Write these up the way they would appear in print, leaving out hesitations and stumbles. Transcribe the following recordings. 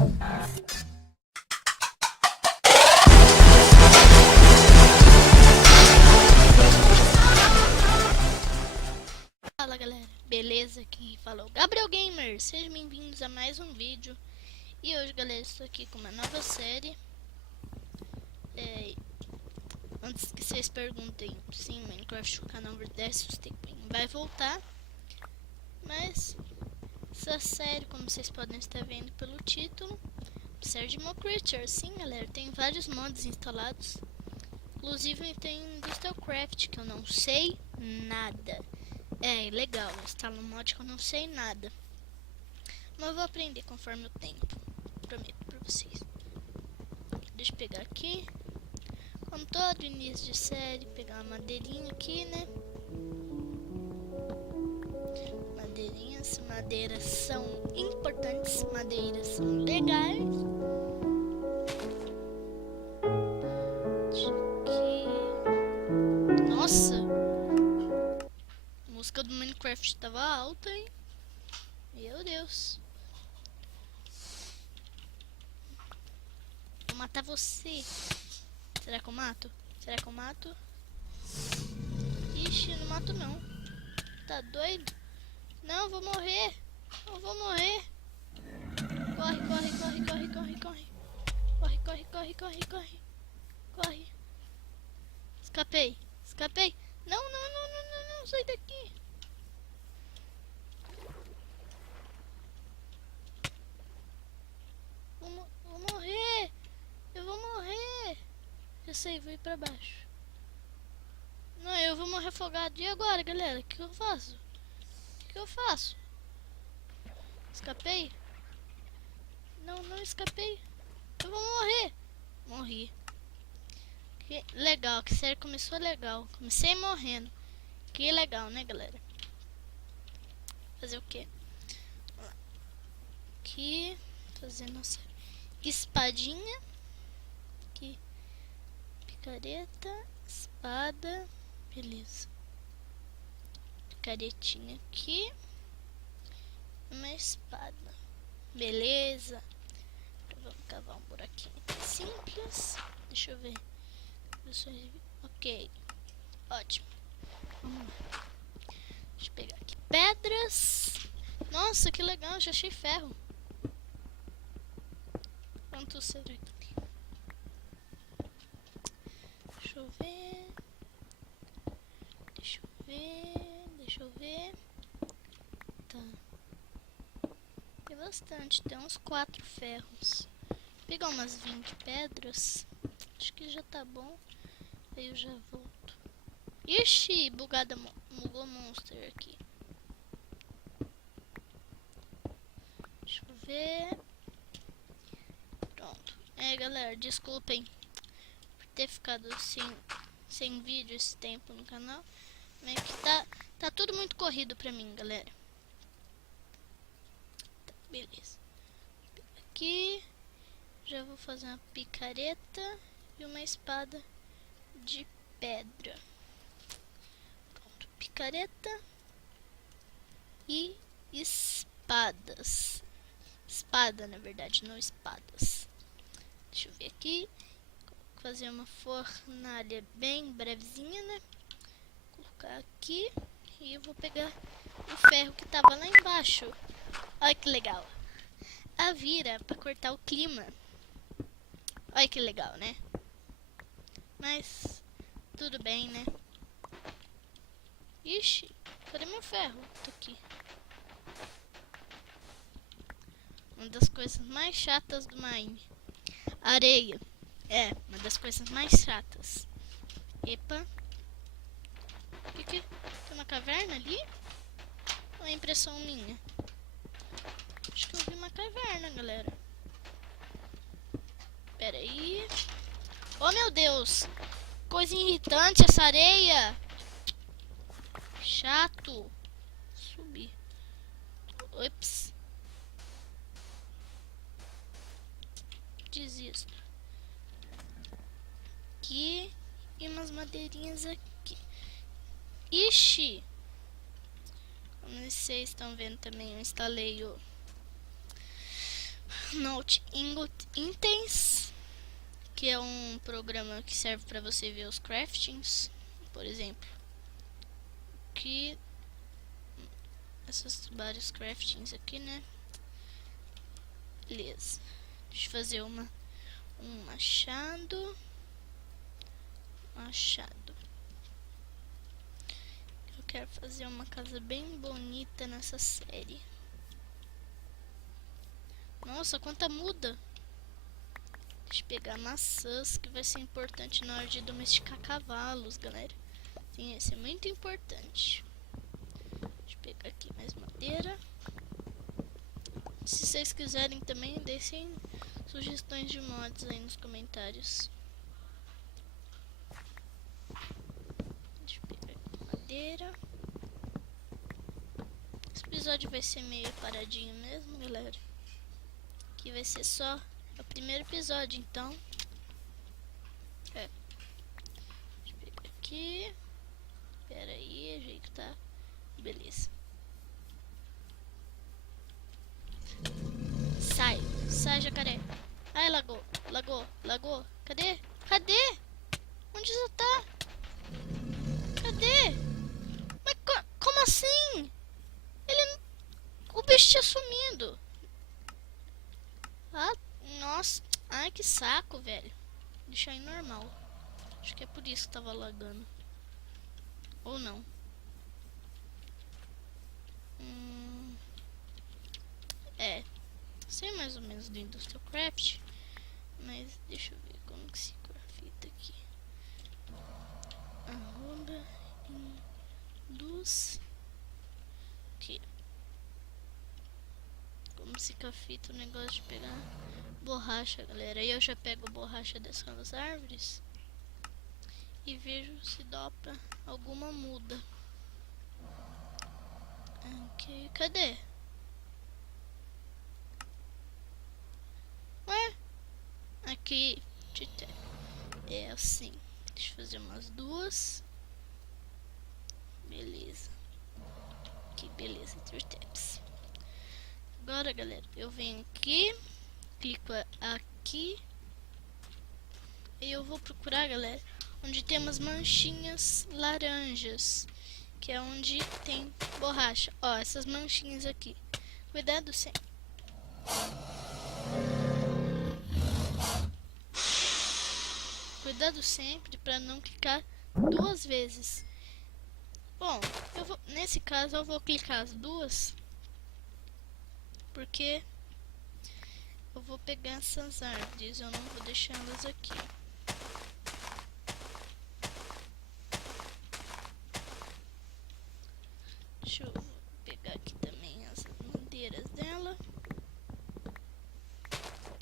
Fala galera, beleza? Aqui falou Gabriel Gamer, sejam bem-vindos a mais um vídeo. E hoje galera, estou aqui com uma nova série. Antes que vocês perguntem, sim, Minecraft, o canal Versus vai voltar. Mas essa série, como vocês podem estar vendo pelo título, Serge Mo Creature, sim galera, tem vários mods instalados. Inclusive tem Industrialcraft, que eu não sei nada. É legal, instalar um mod que eu não sei nada. Mas eu vou aprender conforme o tempo. Prometo pra vocês. Deixa eu pegar aqui. Como todo início de série, pegar uma madeirinha aqui, né? Madeirinhas, madeiras são importantes, madeiras são legais. Nossa! A música do Minecraft tava alta, hein? Meu Deus. Vou matar você. Será que eu mato? Será que eu mato? Ixi, não mato não. Tá doido? Não, eu vou morrer. Eu vou morrer. Corre, corre, corre, corre, corre, corre. Corre, corre, corre, corre, corre. Corre. Escapei. Escapei. Não, não, não, não, não, não. Sai daqui. Vou morrer. Eu vou morrer. Já sei, vou ir pra baixo. Não, eu vou morrer afogado. E agora, galera? O que eu faço? O que eu faço? Escapei? Não, não escapei. Eu vou morrer. Morri. Que legal, que série começou legal. Comecei morrendo. Que legal, né, galera? Fazer o quê? Aqui, fazer nossa espadinha. Aqui, picareta, espada. Beleza. Picaretinha aqui. Uma espada. Beleza. Vamos cavar um buraquinho aqui simples. Deixa eu ver. Ok. Ótimo. Vamos lá. Deixa eu pegar aqui pedras. Nossa, que legal. Já achei ferro. Quanto será que tem? Deixa eu ver. Deixa eu ver. Deixa eu ver. Tá. Tem bastante. Tem uns 4 ferros. Vou pegar umas 20 pedras. Acho que já tá bom. Aí eu já volto. Ixi, bugada, bugou monster aqui. Deixa eu ver. Pronto. Galera, desculpem por ter ficado sem vídeo esse tempo no canal. Mas que tá tudo muito corrido pra mim, galera. Tá, beleza. Aqui. Já vou fazer uma picareta e uma espada de pedra. Pronto, picareta e espadas. Espada, na verdade, não espadas. Deixa eu ver aqui. Vou fazer uma fornalha bem brevezinha, né? Vou colocar aqui e eu vou pegar o ferro que tava lá embaixo. Olha que legal. A vira para cortar o clima. Olha que legal, né? Mas tudo bem, né? Ixi, cadê meu ferro? Tô aqui. Uma das coisas mais chatas do Mine. Areia. É, uma das coisas mais chatas. Epa. Que? Tem uma caverna ali? Ou é impressão minha? Acho que eu vi uma caverna, galera. Pera aí. Oh, meu Deus. Coisa irritante essa areia. Chato. Subir. Ups. Desisto. Aqui. E umas madeirinhas aqui. Ixi. Como vocês estão vendo também, eu instalei Note Intense, que é um programa que serve para você ver os craftings, por exemplo, que esses vários craftings aqui, né? Beleza. Deixa eu fazer um machado. Eu quero fazer uma casa bem bonita nessa série. Nossa, quanta muda! Deixa eu pegar maçãs, que vai ser importante na hora de domesticar cavalos, galera. Sim, isso é muito importante. Deixa eu pegar aqui mais madeira. Se vocês quiserem também, deixem sugestões de mods aí nos comentários. Deixa eu pegar aqui madeira. Esse episódio vai ser meio paradinho mesmo, galera. Aqui vai ser só o primeiro episódio, então. Deixa eu pegar aqui. Pera aí, ajeitar. Beleza. Sai, jacaré. Ai, lagou. Cadê? Onde você tá? Cadê? Mas como assim? O bicho tinha sumido. Ah, nossa. Ai, que saco, velho. Deixar em normal. Acho que é por isso que tava lagando. Ou não. Sei mais ou menos do Industrial Craft. Mas deixa eu ver como que se crafta aqui. Arroba indus. Aqui. Como se crafta o negócio de pegar borracha, galera. Aí eu já pego borracha dessas árvores e vejo se dopa alguma muda. Ok, cadê? Ué? Aqui é assim. Deixa eu fazer umas duas. Beleza. Aqui, beleza, 3 taps. Agora, galera, eu venho aqui, clico aqui e eu vou procurar, galera, onde tem umas manchinhas laranjas, que é onde tem borracha. Ó, essas manchinhas aqui. Cuidado sempre. Cuidado sempre para não clicar 2 vezes. Bom, nesse caso eu vou clicar as duas, porque eu vou pegar essas árvores, eu não vou deixar elas aqui. Deixa eu pegar aqui também as madeiras dela.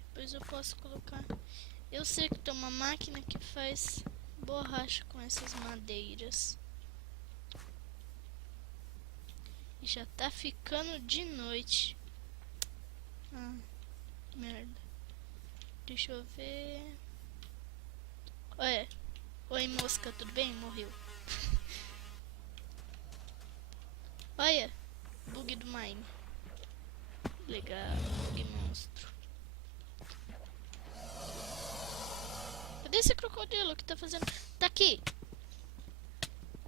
Depois eu posso colocar. Eu sei que tem uma máquina que faz borracha com essas madeiras. E já tá ficando de noite. Ah, merda. Deixa eu ver. Oi, mosca, tudo bem? Morreu. Olha, bug do mine. Legal, bug monstro. Cadê esse crocodilo que tá fazendo? Tá aqui.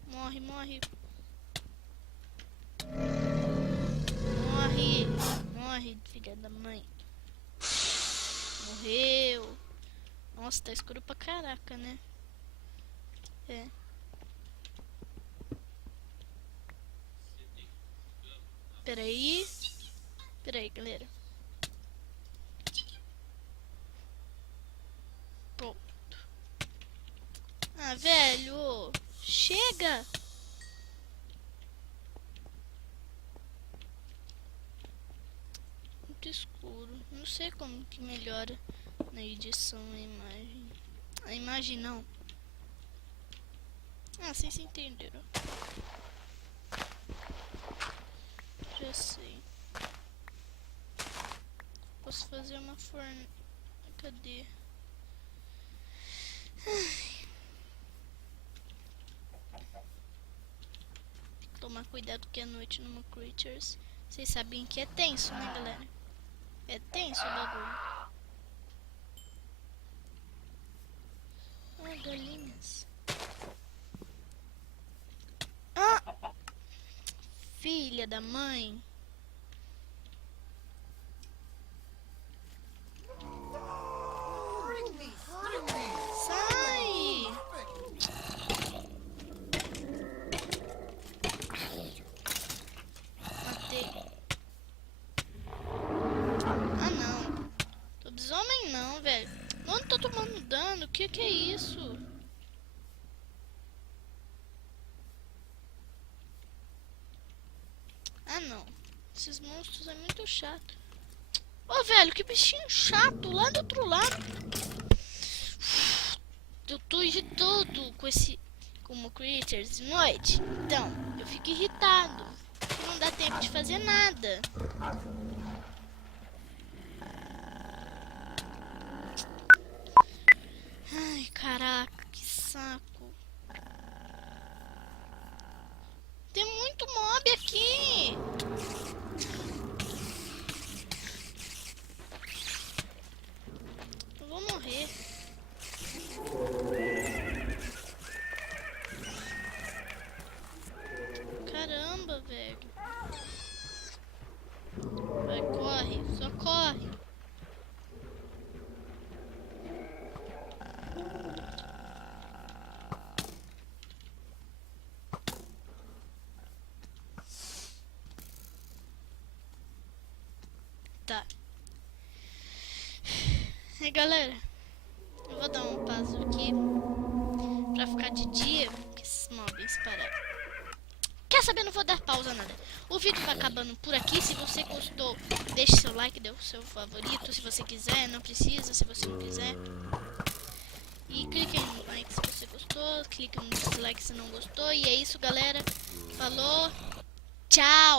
Morre. Morre, filha da mãe. Morreu. Nossa, tá escuro pra caraca, né? Peraí, galera. Pronto. Ah, velho. Chega. Muito escuro. Não sei como que melhora na edição a imagem. A imagem não. Ah, vocês entenderam. Já sei. Posso fazer uma forma. Cadê? Tomar cuidado que a noite no Creatures, vocês sabem que é tenso, né, galera? É tenso o bagulho. Ai, galinhas. Ah! Filha da mãe. Sai! Matei. Ah, não. Lobisomem não, velho. Não tô tomando dano. O que é isso? Ah, não. Esses monstros é muito chato. Ô, velho, que bichinho chato. Lá do outro lado. Eu tô irritado com esse... Como Creatures noite. Então, eu fico irritado. Porque não dá tempo de fazer nada. Ai, caraca, que saco. Tem muito mob aqui. Eu vou morrer. Caramba, velho. Vai, corre. Só corre. Tá. E galera, eu vou dar um passo aqui pra ficar de dia, porque esses mobs pararam. Quer saber? Não vou dar pausa nada. O vídeo vai acabando por aqui. Se você gostou, deixe seu like, dê o seu favorito se você quiser. Não precisa se você não quiser. E clique no like se você gostou. Clique no dislike se não gostou. E é isso, galera. Falou. Tchau.